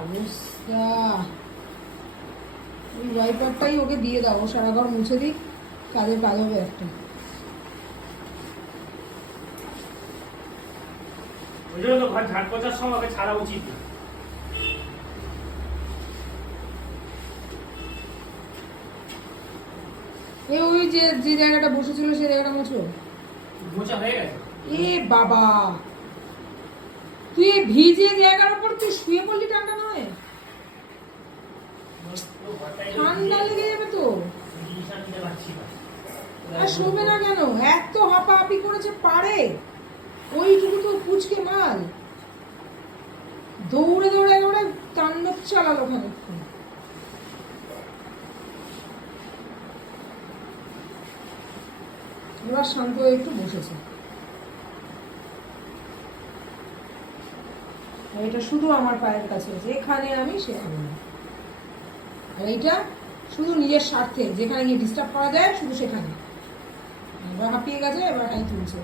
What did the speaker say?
অবস্থা। ওই ওয়াইপারটাই ওকে দিয়ে দাও, সারা ঘর মুছে দিই, কাজে কাজ হবে একটা। ওই জন্য তো ঘর ঝাড় পোছার সময় ওকে ছাড়া উচিত না। ওই যে যে জায়গাটা বসেছিল সেই জায়গাটা মুছো। মোছা হয়ে গেছে। এ বাবা, তুই এই ভিজে জায়গার উপর তুই শুয়ে পড়লি ঠান্ডা নয়? ঠান্ডা লেগে যাবে তো। আর শোবে না কেন? এত হাঁপাহাঁপি করেছে পারে, ওইটুকু তো পুচকে মাল। দৌড়ে দৌড়ে দৌড়ে তাণ্ডব চালালো খানিকক্ষণ। এবার শান্ত হয়ে একটু বসেছে। এটা শুধু আমার পায়ের কাছে, যেখানে আমি সেখানে না। আর এইটা শুধু নিজের স্বার্থে, যেখানে গিয়ে ডিস্টার্ব করা যায় শুধু সেখানে। এবার হাঁপিয়ে গেছে, এবার হাই তুলছে।